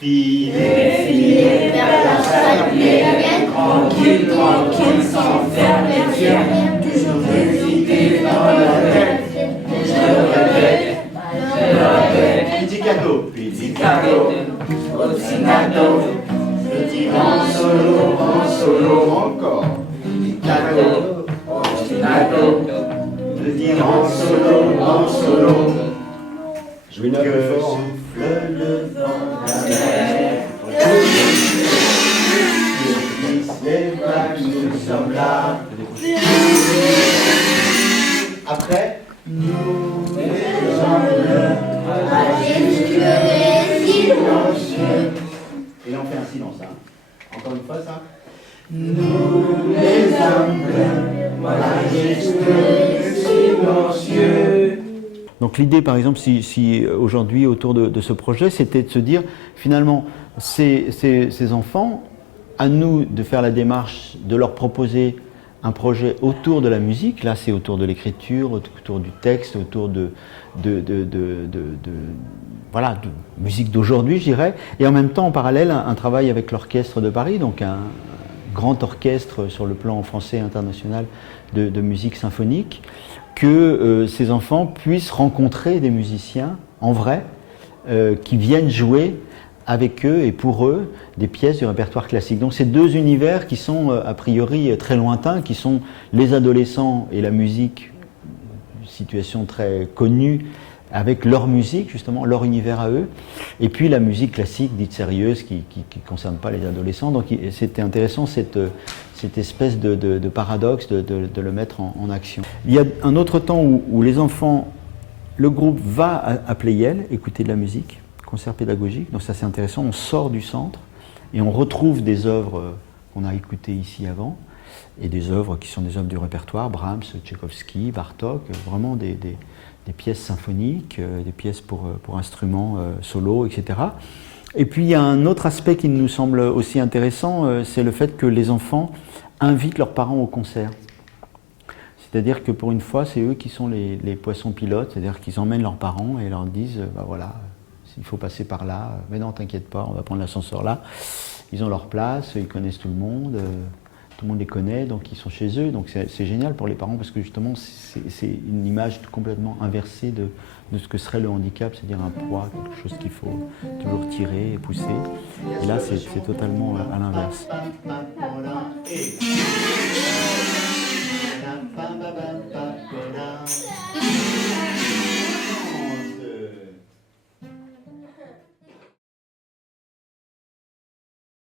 Filer, filer vers la salle pleine, tranquille, tranquille, sans faire les yeux, toujours des idées dans la tête. Pizzicato, pizzicato, ostinato, petit en solo, encore. Pizzicato, ostinato, petit en solo. Je une que souffle le vent de la mer. Les vagues, nous sommes là. Après, nous les hommes majestueux et silencieux. Et là on fait un silence, hein. Encore une fois ça. Nous les hommes majestueux et silencieux. Donc l'idée, par exemple, si aujourd'hui, autour de ce projet, c'était de se dire, finalement, ces enfants, à nous de faire la démarche, de leur proposer un projet autour de la musique. Là, c'est autour de l'écriture, autour du texte, autour de musique d'aujourd'hui, je dirais. Et en même temps, en parallèle, un travail avec l'Orchestre de Paris, donc un grand orchestre sur le plan français et international de musique symphonique, que ces enfants puissent rencontrer des musiciens en vrai, qui viennent jouer avec eux et pour eux des pièces du répertoire classique. Donc c'est deux univers qui sont a priori très lointains, qui sont les adolescents et la musique, une situation très connue, avec leur musique, justement, leur univers à eux, et puis la musique classique dite sérieuse qui ne concerne pas les adolescents. Donc c'était intéressant cette espèce de paradoxe de le mettre en action. Il y a un autre temps où les enfants, le groupe va à Pleyel écouter de la musique, concert pédagogique, donc ça c'est intéressant, on sort du centre et on retrouve des œuvres qu'on a écoutées ici avant, et des œuvres qui sont des œuvres du répertoire, Brahms, Tchaïkovski, Bartók, vraiment des pièces symphoniques, des pièces pour instruments solo, etc. Et puis il y a un autre aspect qui nous semble aussi intéressant, c'est le fait que les enfants invitent leurs parents au concert. C'est-à-dire que pour une fois, c'est eux qui sont les poissons pilotes, c'est-à-dire qu'ils emmènent leurs parents et leur disent, bah voilà, il faut passer par là, mais non, t'inquiète pas, on va prendre l'ascenseur là. Ils ont leur place, ils connaissent tout le monde les connaît, donc ils sont chez eux, donc c'est génial pour les parents parce que justement c'est une image complètement inversée de ce que serait le handicap, c'est-à-dire un poids, quelque chose qu'il faut toujours tirer et pousser. Et là c'est totalement à l'inverse.